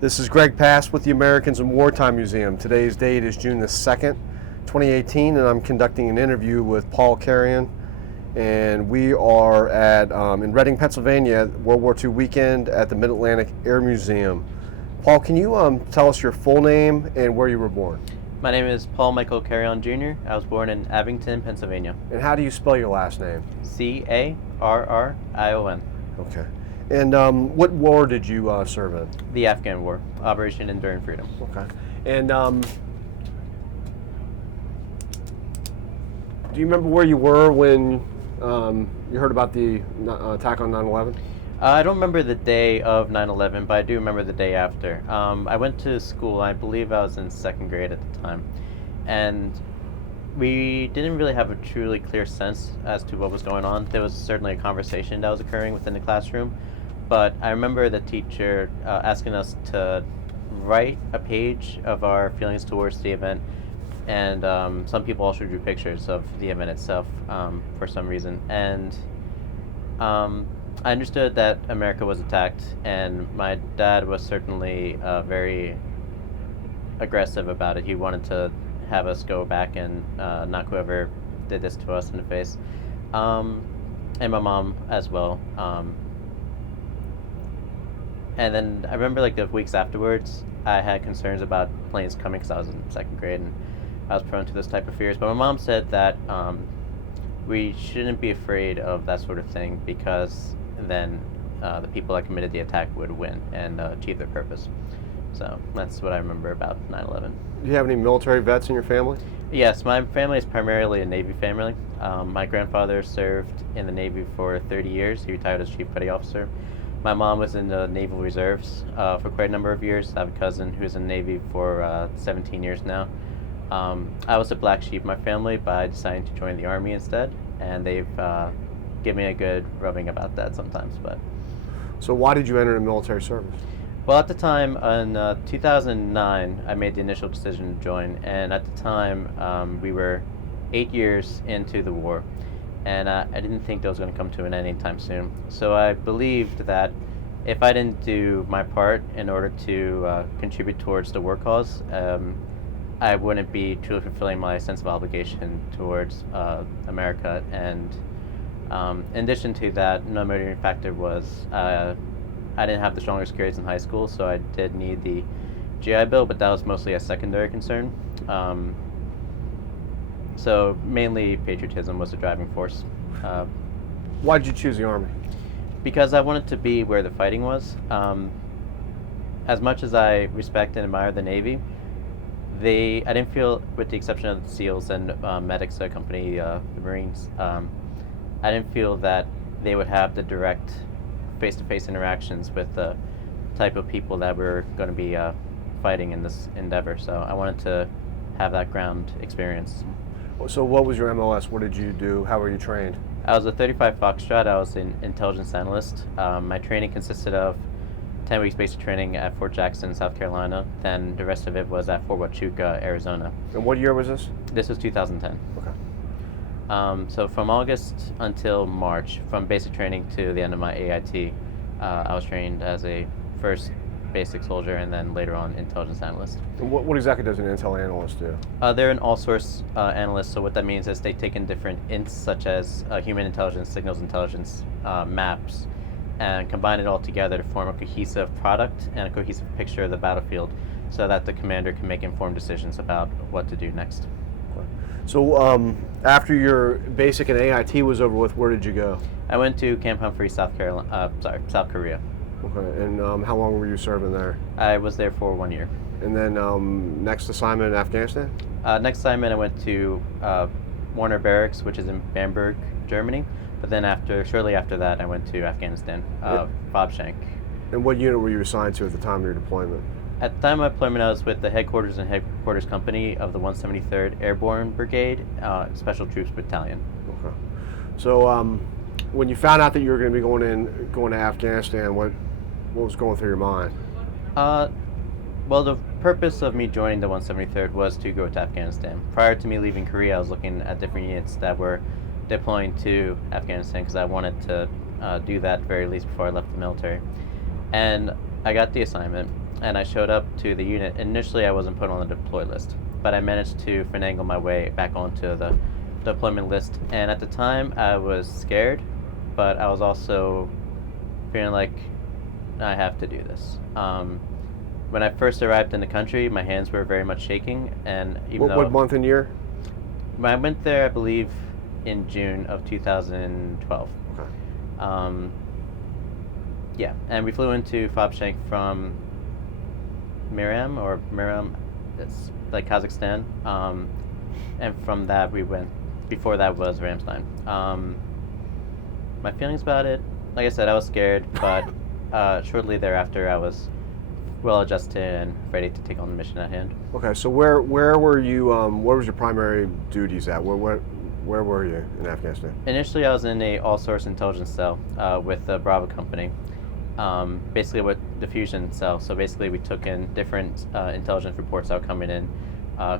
This is Greg Pass with the Americans in Wartime Museum. Today's date is June the 2nd, 2018, and I'm conducting an interview with Paul Carrion. And we are at in Reading, Pennsylvania, World War II weekend at the Mid-Atlantic Air Museum. Paul, can you tell us your full name and where you were born? My name is Paul Michael Carrion Jr. I was born in Abington, Pennsylvania. And how do you spell your last name? Carrion. Okay. And what war did you serve in? The Afghan War, Operation Enduring Freedom. Okay. And do you remember where you were when you heard about the attack on 9/11? I don't remember the day of 9/11, but I do remember the day after. I went to school. I believe I was in second grade at the time, and we didn't really have a truly clear sense as to what was going on. There was certainly a conversation that was occurring within the classroom, but I remember the teacher asking us to write a page of our feelings towards the event, and some people also drew pictures of the event itself for some reason. And I understood that America was attacked, and my dad was certainly very aggressive about it. He wanted to have us go back and knock whoever did this to us in the face, and my mom as well. And then I remember like the weeks afterwards, I had concerns about planes coming because I was in second grade and I was prone to this type of fears. But my mom said that we shouldn't be afraid of that sort of thing because then the people that committed the attack would win and achieve their purpose. So that's what I remember about 9/11. Do you have any military vets in your family? Yes, my family is primarily a Navy family. My grandfather served in the Navy for 30 years. He retired as Chief Petty Officer. My mom was in the Naval Reserves for quite a number of years. I have a cousin who's in the Navy for 17 years now. I was a black sheep in my family, but I decided to join the Army instead, and they've given me a good rubbing about that sometimes. But So why did you enter the military service? well, at the time, in 2009, I made the initial decision to join, and at the time, we were 8 years into the war, and I didn't think that was going to come to an end anytime soon. So I believed that if I didn't do my part in order to contribute towards the war cause, I wouldn't be truly fulfilling my sense of obligation towards America. And in addition to that, another motivating factor was I didn't have the strongest grades in high school, so I did need the GI Bill, but that was mostly a secondary concern. So mainly patriotism was the driving force. Why did you choose the Army? Because I wanted to be where the fighting was. As much as I respect and admire the Navy, I didn't feel, with the exception of the SEALs and medics that accompany the Marines, I didn't feel that they would have the direct face-to-face interactions with the type of people that were going to be fighting in this endeavor. So I wanted to have that ground experience. So what was your MOS? What did you do? How were you trained? I was a 35 Foxtrot. I was an intelligence analyst. My training consisted of 10 weeks basic training at Fort Jackson, South Carolina. Then the rest of it was at Fort Huachuca, Arizona. And what year was this? This was 2010. Okay. So from August until March, from basic training to the end of my AIT, I was trained as a first basic soldier and then later on intelligence analyst. And what exactly does an intel analyst do? They're an all-source analyst, so what that means is they take in different ints such as human intelligence, signals intelligence, maps, and combine it all together to form a cohesive product and a cohesive picture of the battlefield so that the commander can make informed decisions about what to do next. So after your basic and AIT was over with, where did you go? I went to Camp Humphreys, South Korea. Okay, and how long were you serving there? I was there for 1 year. And then next assignment in Afghanistan? Next assignment, I went to Warner Barracks, which is in Bamberg, Germany. But then shortly after that, I went to Afghanistan, Bob Shank. And what unit were you assigned to at the time of your deployment? At the time of my deployment, I was with the headquarters and headquarters company of the 173rd Airborne Brigade, Special Troops Battalion. Okay. So when you found out that you were going to be going to Afghanistan, what was going through your mind? Well, the purpose of me joining the 173rd was to go to Afghanistan. Prior to me leaving Korea, I was looking at different units that were deploying to Afghanistan because I wanted to do that at the very least before I left the military. And I got the assignment. and I showed up to the unit. Initially, I wasn't put on the deploy list, but I managed to finagle my way back onto the deployment list. And at the time, I was scared, but I was also feeling like I have to do this. When I first arrived in the country, my hands were very much shaking, and What month and year? when I went there, I believe in June of 2012. Okay. Yeah, and we flew into Fabshank from Miram, it's like Kazakhstan. And from that we went. Before that was Ramstein. My feelings about it, like I said, I was scared, but shortly thereafter I was well adjusted and ready to take on the mission at hand. Okay, so where were you? What was your primary duties at? Where were you in Afghanistan? Initially, I was in a all-source intelligence cell with the Bravo company, basically with the fusion cell. So basically, we took in different intelligence reports that were coming in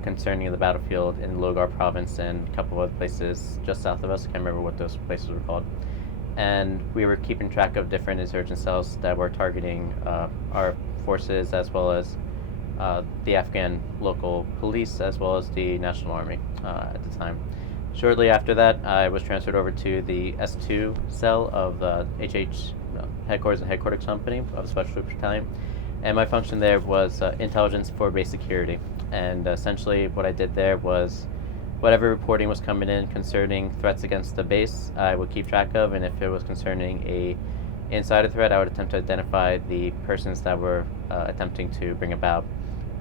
concerning the battlefield in Logar province and a couple of other places just south of us. I can't remember what those places were called. And we were keeping track of different insurgent cells that were targeting our forces, as well as the Afghan local police, as well as the National Army at the time. Shortly after that, I was transferred over to the S2 cell of the headquarters and headquarters company of the Special Troops Battalion. And my function there was intelligence for base security. And essentially what I did there was whatever reporting was coming in concerning threats against the base, I would keep track of, and if it was concerning a insider threat, I would attempt to identify the persons that were attempting to bring about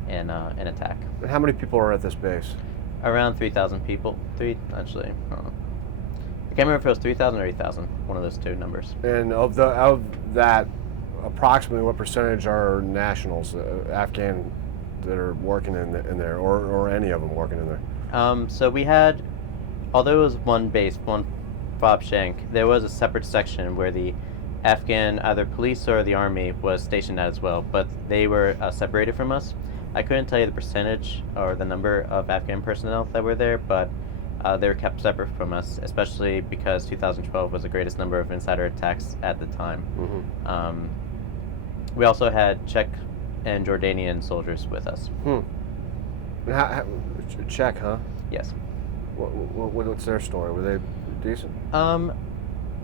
an attack. And how many people are at this base? Around 3,000 people. I can't remember if it was 3,000 or 8,000, one of those two numbers. And of that, approximately what percentage are nationals, Afghan, that are working in there, or any of them working in there? So we had, although it was one base, one Fabshank, there was a separate section where the Afghan, either police or the army, was stationed at as well, but they were separated from us. I couldn't tell you the percentage or the number of Afghan personnel that were there, but they were kept separate from us, especially because 2012 was the greatest number of insider attacks at the time. Mm-hmm. We also had Czech and Jordanian soldiers with us. Czech, huh? Yes. What's their story? Were they decent?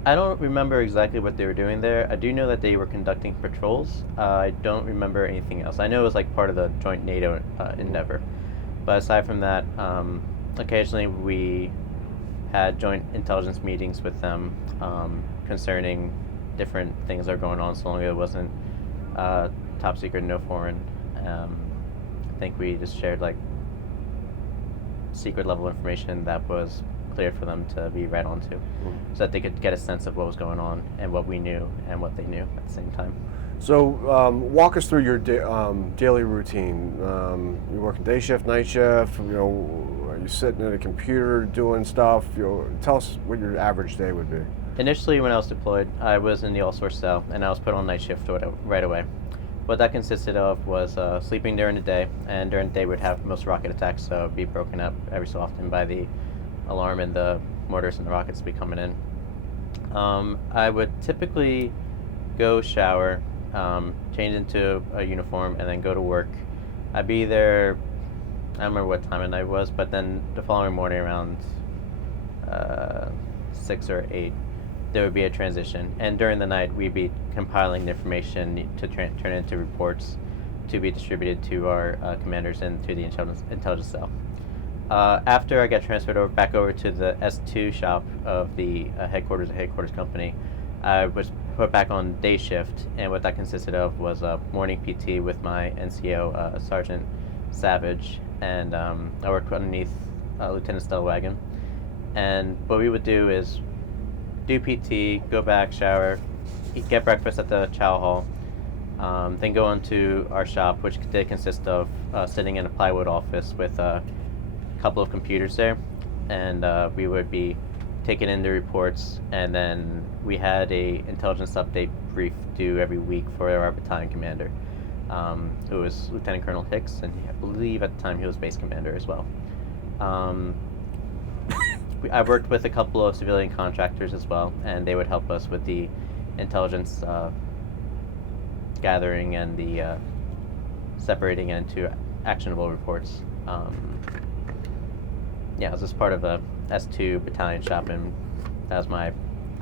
I don't remember exactly what they were doing there. I do know that they were conducting patrols. I don't remember anything else. I know it was like part of the joint NATO endeavor. But aside from that, occasionally we had joint intelligence meetings with them concerning different things that are going on, so long as it wasn't top secret, no foreign. I think we just shared like secret level information that was clear for them to be read onto, so that they could get a sense of what was going on and what we knew and what they knew at the same time. So walk us through your daily routine. You working day shift, night shift? Are you sitting at a computer doing stuff? Tell us what your average day would be. Initially, when I was deployed, I was in the all-source cell, and I was put on night shift right away. What that consisted of was sleeping during the day, and during the day we'd have most rocket attacks, so it'd be broken up every so often by the alarm and the mortars and the rockets be coming in. I would typically go shower, change into a uniform, and then go to work. I'd be there, I don't remember what time of night it was, but then the following morning around 6 or 8, there would be a transition. And during the night, we'd be compiling the information to turn into reports to be distributed to our commanders and to the intelligence cell. After I got transferred back over to the S2 shop of the headquarters company, I was put back on day shift, and what that consisted of was a morning PT with my NCO, Sergeant Savage, and I worked underneath Lieutenant Stellwagen. And what we would do is do PT, go back, shower, get breakfast at the chow hall, then go into our shop, which did consist of sitting in a plywood office with a couple of computers there, and we would be taking in the reports, and then we had a intelligence update brief due every week for our battalion commander, who was Lieutenant Colonel Hicks, and I believe at the time he was base commander as well. I worked with a couple of civilian contractors as well, and they would help us with the intelligence gathering and the separating it into actionable reports. Yeah, I was just part of a S2 battalion shop, and that was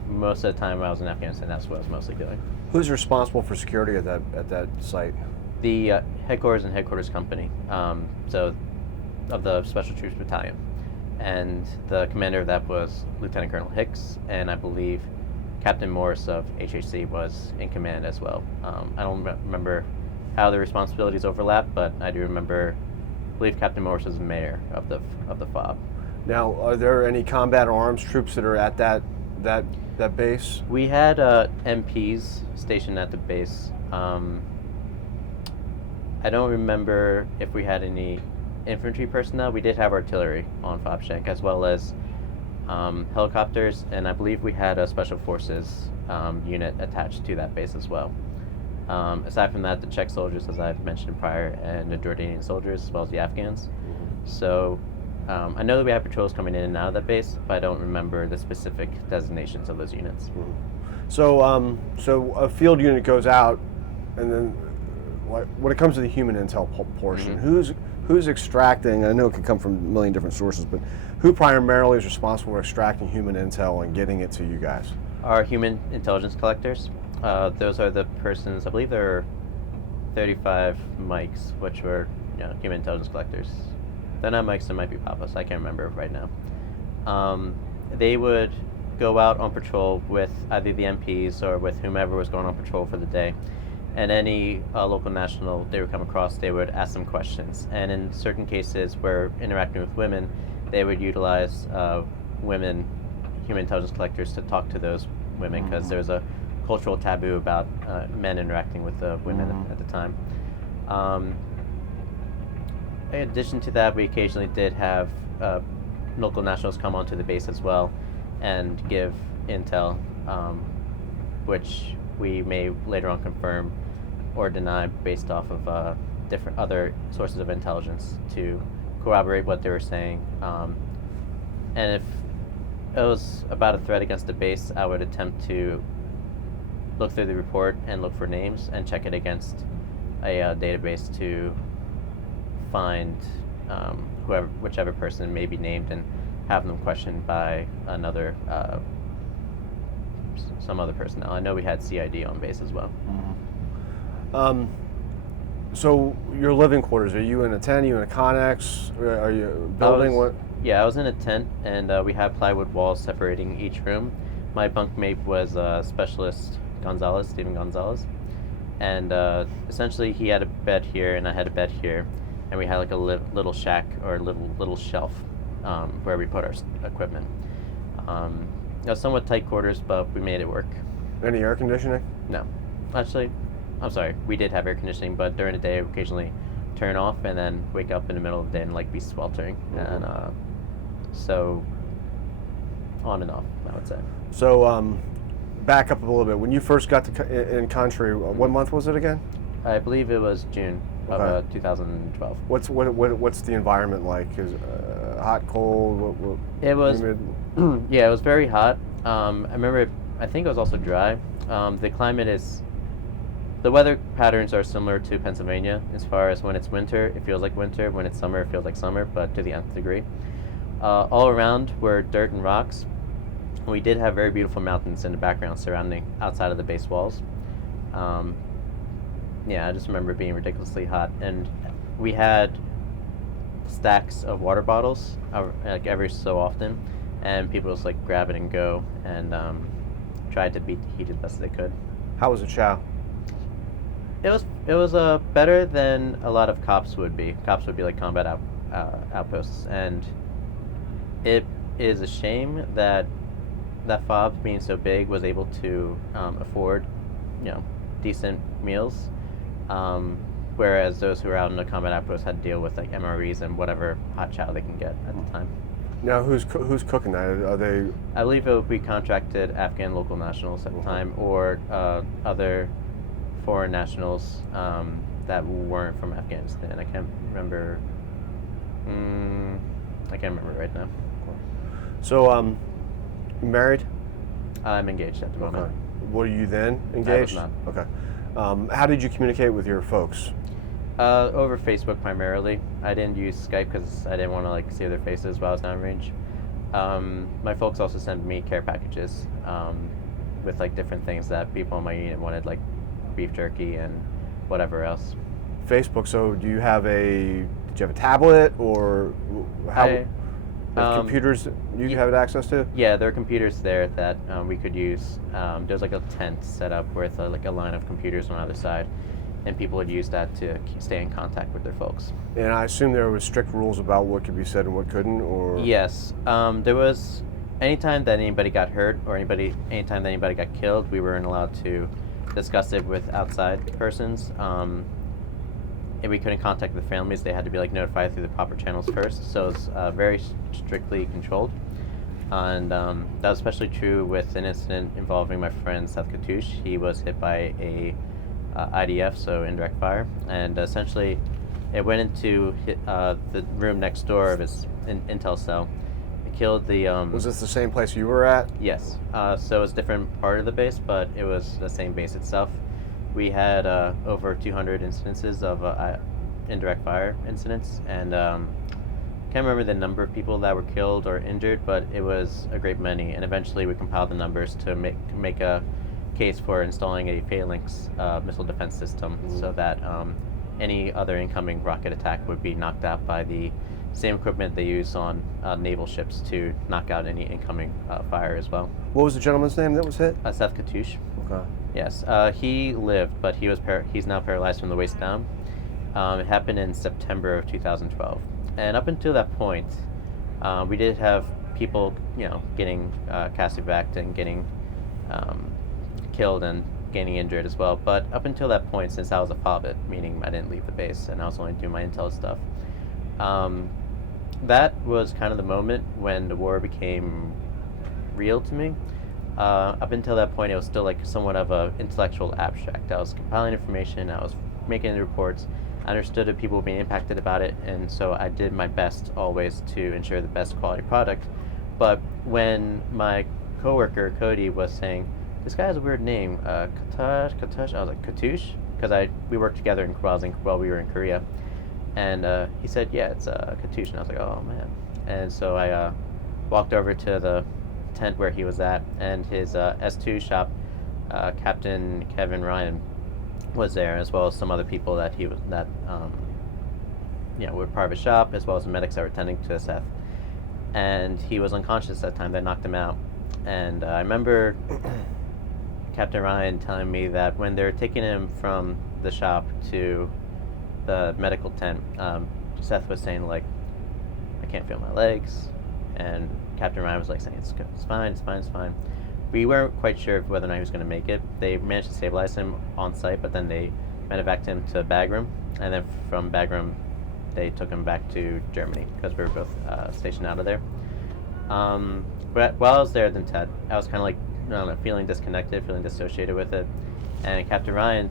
most of the time when I was in Afghanistan, that's what I was mostly doing. Who's responsible for security at that site? The headquarters and headquarters company, so of the Special Troops Battalion. And the commander of that was Lieutenant Colonel Hicks, and I believe Captain Morris of HHC was in command as well. I don't remember how the responsibilities overlap, but I do I believe Captain Morris was the mayor of the FOB. Now, are there any combat arms troops that are at that base? We had MPs stationed at the base. I don't remember if we had any infantry personnel. We did have artillery on FOB Shank, as well as helicopters, and I believe we had a special forces unit attached to that base as well. Aside from that, the Czech soldiers, as I've mentioned prior, and the Jordanian soldiers, as well as the Afghans. So I know that we have patrols coming in and out of that base, but I don't remember the specific designations of those units. So, so a field unit goes out, and then when it comes to the human intel portion, who's extracting? I know it can come from a million different sources, but who primarily is responsible for extracting human intel and getting it to you guys? Our human intelligence collectors. Those are the persons. I believe there are 35 mics, which were human intelligence collectors. They're not mics. They might be papas. I can't remember right now. They would go out on patrol with either the MPs or with whomever was going on patrol for the day. And any local national they would come across, they would ask them questions. And in certain cases where interacting with women, they would utilize women human intelligence collectors to talk to those women, because there was a cultural taboo about men interacting with the women at the time. In addition to that, we occasionally did have local nationals come onto the base as well and give intel, which we may later on confirm or deny based off of different other sources of intelligence to corroborate what they were saying. And if it was about a threat against the base, I would attempt to look through the report and look for names and check it against a database to find whichever person may be named and have them questioned by some other personnel. I know we had CID on base as well. So your living quarters, are you in a tent, are you in a Connex, are you building? What? Yeah, I was in a tent, and we had plywood walls separating each room. My bunkmate was Specialist Stephen Gonzalez, and essentially he had a bed here and I had a bed here, and we had like a little shack or little shelf where we put our equipment. It was somewhat tight quarters, but we made it work. Any air conditioning? No. Actually, I'm sorry, we did have air conditioning, but during the day we occasionally turn off and then wake up in the middle of the day and be sweltering. And so on and off, I would say. So back up a little bit. When you first got in country, what month was it again? I believe it was June of 2012. What's the environment like? Is hot, cold? It was yeah, it was very hot. I remember. I think it was also dry. The weather patterns are similar to Pennsylvania as far as when it's winter, it feels like winter. When it's summer, it feels like summer, but to the nth degree. All around were dirt and rocks. We did have very beautiful mountains in the background surrounding outside of the base walls. Yeah, I just remember it being ridiculously hot, and we had stacks of water bottles like every so often, and people just grab it and go, and tried to beat the heat as best as they could. How was the chow? It was better than a lot of cops would be. Cops would be like combat outposts, and it is a shame that FOB, being so big, was able to afford decent meals, whereas those who were out in the combat outposts had to deal with MREs and whatever hot chow they can get at the time. Now, who's cooking that? Are they? I believe it would be contracted Afghan local nationals at the time, or other foreign nationals that weren't from Afghanistan. I can't remember. I can't remember right now. So, married? I'm engaged at the moment. Okay. Were you then engaged? I was not. Okay. How did you communicate with your folks? Over Facebook primarily. I didn't use Skype because I didn't want to like see their faces while I was downrange. My folks also sent me care packages with like different things that people in my unit wanted, like beef jerky and whatever else. Facebook. So did you have a tablet, or how? Computers you have access to? Yeah, there are computers there that we could use. There's like a tent set up with like a line of computers on either side, and people would use that to stay in contact with their folks. And I assume there were strict rules about what could be said and what couldn't, or? Yes, there was. Anytime that anybody got hurt or anytime that anybody got killed, we weren't allowed to discuss it with outside persons. And we couldn't contact the families. They had to be like notified through the proper channels first. So it's very strictly controlled. And that was especially true with an incident involving my friend Seth Katouche. He was hit by a IDF, so indirect fire, and essentially it went into the room next door of his intel cell. It killed the. Was this the same place you were at? Yes. So it was a different part of the base, but it was the same base itself. We had over 200 incidences of indirect fire incidents, and can't remember the number of people that were killed or injured, but it was a great many. And eventually, we compiled the numbers to make a case for installing a phalanx missile defense system, so that any other incoming rocket attack would be knocked out by the same equipment they use on naval ships to knock out any incoming fire as well. What was the gentleman's name that was hit? Seth Katouche. Okay. Yes, he lived, but he's now paralyzed from the waist down. It happened in September of 2012, and up until that point, we did have people, getting casevacked and getting killed and getting injured as well. But up until that point, since I was a FOBIT, meaning I didn't leave the base and I was only doing my intel stuff, that was kind of the moment when the war became real to me. Up until that point, it was still like somewhat of a intellectual abstract. I was compiling information, I was making the reports, I understood that people were being impacted about it, and so I did my best always to ensure the best quality product. But when my coworker Cody was saying, "This guy has a weird name, Katouche," I was like, "Katouche?" Because we worked together while we were in Korea, and he said, "Yeah, it's Katouche," and I was like, "Oh man!" And so I walked over to the tent where he was at, and his S2 shop, Captain Kevin Ryan, was there, as well as some other people that were part of his shop, as well as the medics that were tending to Seth. And he was unconscious that time. They knocked him out, and I remember Captain Ryan telling me that when they were taking him from the shop to the medical tent, Seth was saying like, "I can't feel my legs," and Captain Ryan was like saying, it's fine, it's fine, it's fine. We weren't quite sure whether or not he was going to make it. They managed to stabilize him on site, but then they medevaced him to Bagram, and then from Bagram, they took him back to Germany because we were both stationed out of there. But while I was there, then Ted, I was kind of like, I don't know, feeling disconnected, feeling dissociated with it. And Captain Ryan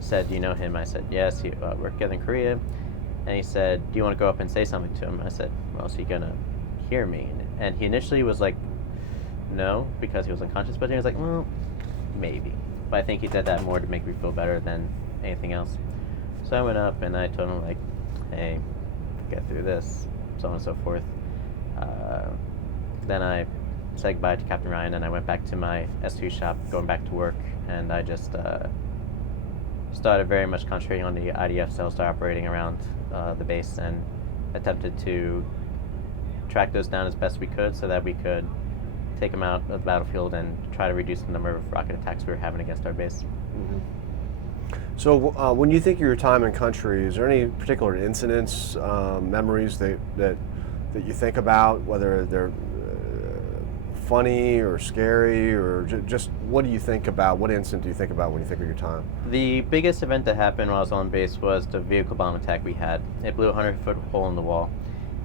said, "Do you know him?" I said, "Yes, he worked together in Korea." And he said, "Do you want to go up and say something to him?" I said, "Well, is he going to hear me?" And he initially was like, no, because he was unconscious, but he was like, well, maybe. But I think he did that more to make me feel better than anything else. So I went up and I told him like, "Hey, get through this," so on and so forth. Then I said goodbye to Captain Ryan, and I went back to my S2 shop, going back to work, and I just started very much concentrating on the IDF cells, started operating around the base, and attempted to track those down as best we could so that we could take them out of the battlefield and try to reduce the number of rocket attacks we were having against our base. Mm-hmm. So when you think of your time in country, is there any particular incidents, memories that you think about, whether they're funny or scary, or just what do you think about, what incident do you think about when you think of your time? The biggest event that happened while I was on base was the vehicle bomb attack we had. It blew a 100-foot hole in the wall.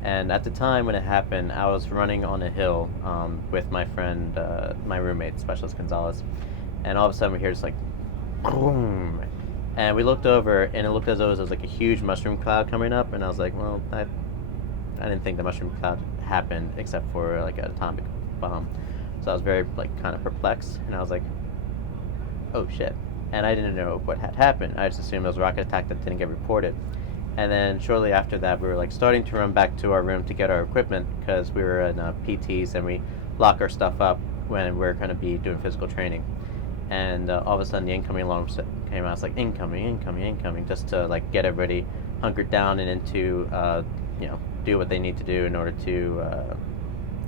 And at the time when it happened, I was running on a hill with my friend, my roommate, Specialist Gonzalez. And all of a sudden we hear just like, boom. And we looked over, and it looked as though it was like a huge mushroom cloud coming up. And I was like, well, I didn't think the mushroom cloud happened except for like an atomic bomb. So I was very like kind of perplexed. And I was like, oh shit. and I didn't know what had happened. I just assumed it was a rocket attack that didn't get reported. And then shortly after that, we were like starting to run back to our room to get our equipment because we were in PTs and we lock our stuff up when we're going to be doing physical training. And all of a sudden, the incoming alarm came out. It's like incoming, just to like get everybody hunkered down and into do what they need to do in order to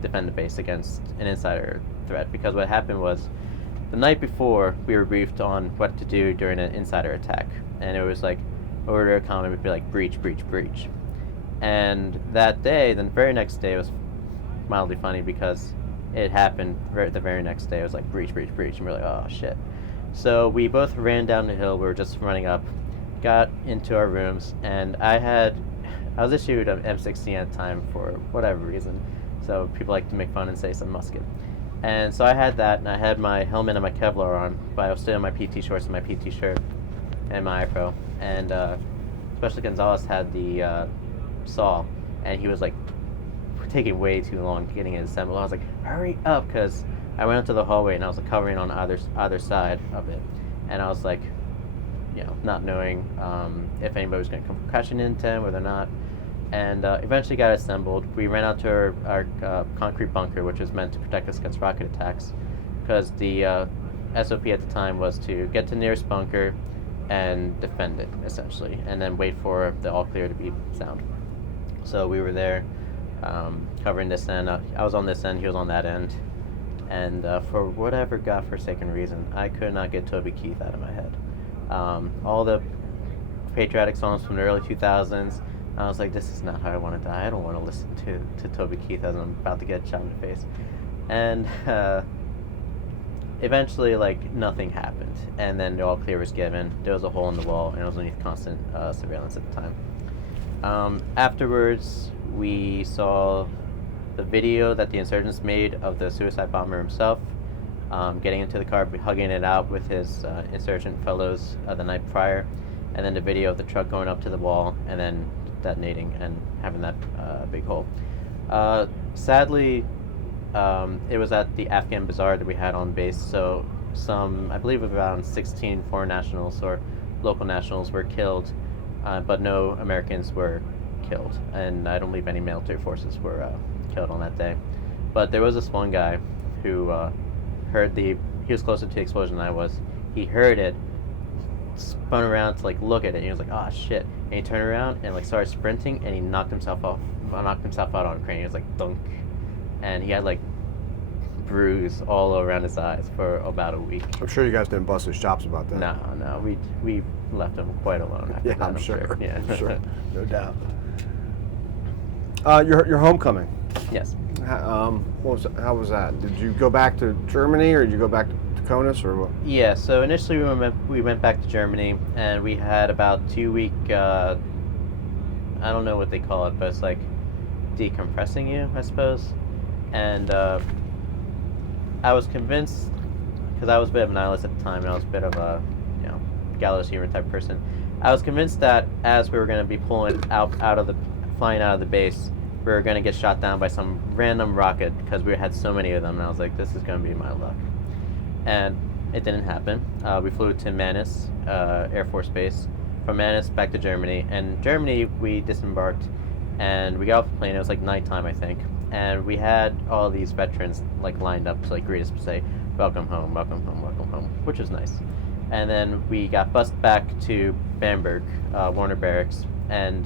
defend the base against an insider threat. Because what happened was, the night before, we were briefed on what to do during an insider attack, and it was like order common would be like breach. And that day, the very next day, was mildly funny because it happened the very next day. It was like breach, and we're like, oh shit. So we both ran down the hill. We were just running up, got into our rooms, and I was issued an M16 at the time for whatever reason. So people like to make fun and say some musket. And so I had that, and I had my helmet and my Kevlar on, but I was still in my PT shorts and my PT shirt and my iPro. And especially Gonzalez had the saw, and he was like taking way too long getting it assembled. I was like, hurry up, because I went into the hallway and I was like covering on either side of it, and I was like, not knowing if anybody was going to come crashing into him, whether or not. And eventually got assembled. We ran out to our concrete bunker, which was meant to protect us against rocket attacks, because the SOP at the time was to get to the nearest bunker and defend it, essentially, and then wait for the all clear to be sound. So we were there, covering this end. I was on this end, he was on that end, and for whatever godforsaken reason, I could not get Toby Keith out of my head. All the patriotic songs from the early 2000s, I was like, this is not how I want to die. I don't want to listen to Toby Keith as I'm about to get shot in the face. And eventually, like, nothing happened. And then the all clear was given. There was a hole in the wall, and it was underneath constant surveillance at the time. Afterwards, we saw the video that the insurgents made of the suicide bomber himself, getting into the car, hugging it out with his insurgent fellows the night prior, and then the video of the truck going up to the wall and then detonating and having that big hole. Sadly, it was at the Afghan bazaar that we had on base, so I believe around 16 foreign nationals or local nationals were killed, but no Americans were killed, and I don't believe any military forces were killed on that day. But there was this one guy who he was closer to the explosion than I was. He heard it, spun around to like look at it, and he was like, oh shit, and he turned around and like started sprinting, and he knocked himself out on a crane. He was like thunk, and he had like bruise all around his eyes for about a week. I'm sure you guys didn't bust his chops about that. No, we left him quite alone after that, I'm sure. Yeah, I'm sure, no doubt. Your homecoming. Yes. How was that? Did you go back to Germany, or did you go back to Conus, or what? Yeah, so initially we went back to Germany, and we had about 2 week, I don't know what they call it, but it's like decompressing you, I suppose. And I was convinced, because I was a bit of an Analyst at the time, and I was a bit of a gallows humor type person. I was convinced that as we were going to be flying out of the base, we were going to get shot down by some random rocket, because we had so many of them, and I was like, this is going to be my luck. And it didn't happen. We flew to Manus Air Force Base, from Manus back to Germany, and Germany we disembarked, and we got off the plane. It was like nighttime, I think, and we had all these veterans like lined up to like greet us, to say welcome home, which was nice. And then we got bused back to Bamberg, Warner Barracks, and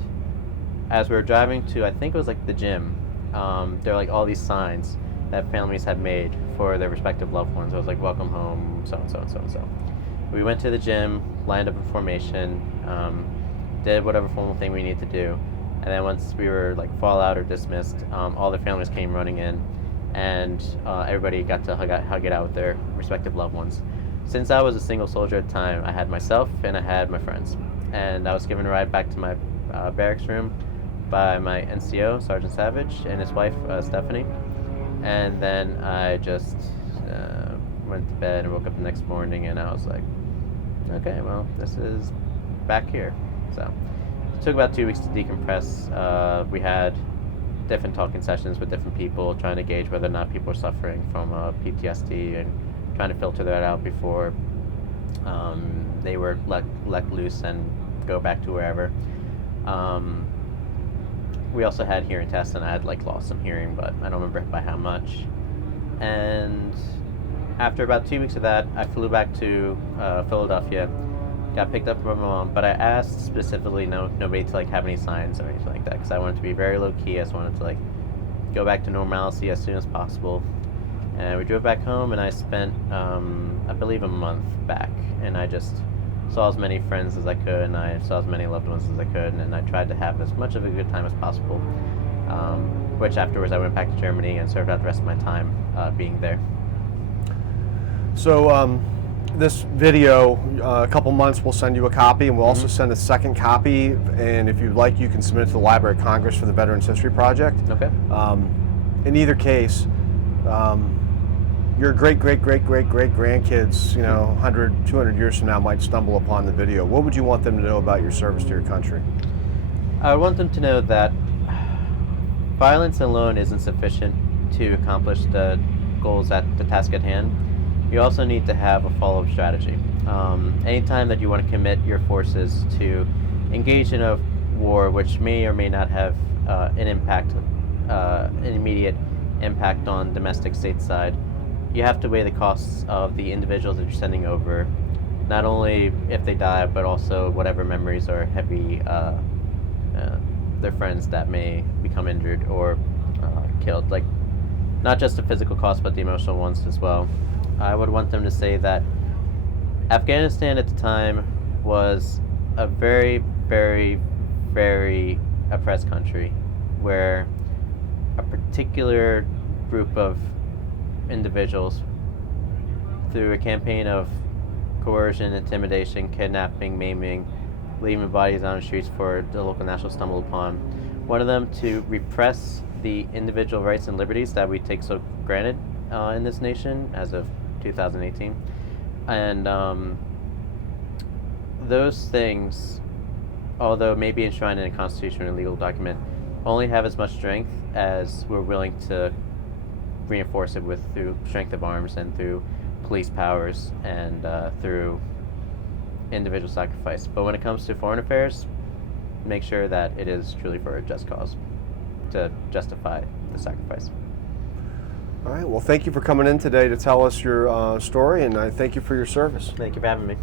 as we were driving to, I think it was like the gym, there were like all these signs that families had made for their respective loved ones. It was like, welcome home, so-and-so. We went to the gym, lined up in formation, did whatever formal thing we need to do, and then once we were like fallout or dismissed, all the families came running in, and everybody got to hug it out with their respective loved ones. Since I was a single soldier at the time, I had myself and I had my friends, and I was given a ride back to my barracks room by my NCO, Sergeant Savage, and his wife, Stephanie. And then I just went to bed and woke up the next morning, and I was like, okay, well, this is back here. So it took about 2 weeks to decompress. We had different talking sessions with different people, trying to gauge whether or not people were suffering from PTSD and trying to filter that out before they were let loose and go back to wherever. We also had hearing tests, and I had lost some hearing, but I don't remember by how much. And after about 2 weeks of that, I flew back to Philadelphia, got picked up from my mom, but I asked specifically nobody to have any signs or anything like that, because I wanted to be very low key. I just wanted to go back to normalcy as soon as possible. And we drove back home, and I spent I believe a month back, and I just saw as many friends as I could, and I saw as many loved ones as I could, and I tried to have as much of a good time as possible, which afterwards I went back to Germany and served out the rest of my time being there. So this video, a couple months, we'll send you a copy, and we'll also send a second copy, and if you'd like, you can submit it to the Library of Congress for the Veterans History Project. Okay. In either case, your great-great-great-great-great-grandkids, 100, 200 years from now might stumble upon the video. What would you want them to know about your service to your country? I want them to know that violence alone isn't sufficient to accomplish the goals the task at hand. You also need to have a follow-up strategy. Anytime that you want to commit your forces to engage in a war which may or may not have an immediate impact on domestic stateside, you have to weigh the costs of the individuals that you're sending over, not only if they die, but also whatever memories are heavy, their friends that may become injured or killed. Not just the physical costs, but the emotional ones as well. I would want them to say that Afghanistan at the time was a very, very, very oppressed country, where a particular group of individuals, through a campaign of coercion, intimidation, kidnapping, maiming, leaving bodies on the streets for the local nationals to stumble upon, wanted them to repress the individual rights and liberties that we take so granted in this nation as of 2018. And those things, although maybe enshrined in a constitution or a legal document, only have as much strength as we're willing to reinforce it with through strength of arms and through police powers and through individual sacrifice. But when it comes to foreign affairs, make sure that it is truly for a just cause to justify the sacrifice. All right. Well, thank you for coming in today to tell us your story, and I thank you for your service. Thank you for having me.